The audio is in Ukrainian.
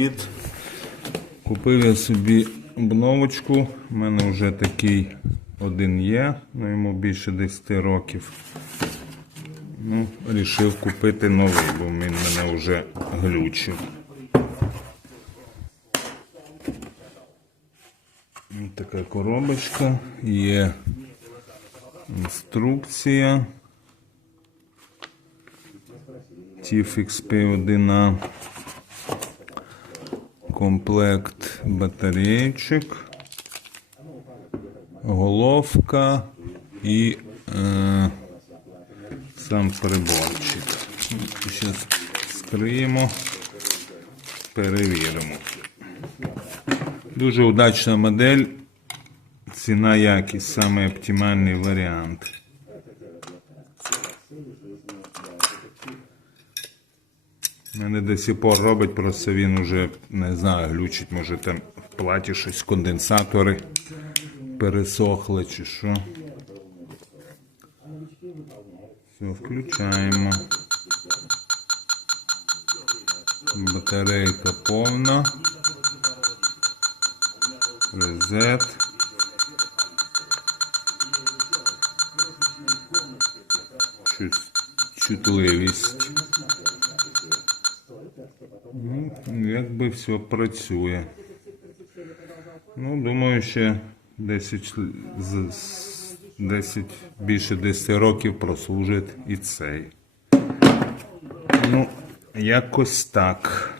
привіт! Купив я собі обновочку. У мене вже такий один є, ну йому більше 10 років. Ну, рішив купити новий, бо він мене вже глючив. Така коробочка, є інструкція. TIFX P1A комплект батареєчок, головка і е, сам приборчик. Зараз скриємо, перевіримо. Дуже удачна модель, ціна якість, саме оптимальний варіант. Мене до сих пор робить, просто він уже не знаю, глючить, може там в платі щось конденсатори пересохли чи що. Все, включаємо. Батарейка повна. Резет. Чут- Чутливість. Ну, якби все працює. Ну, думаю, ще 10, з- з- 10 більше 10 років прослужить і цей. Ну, якось так.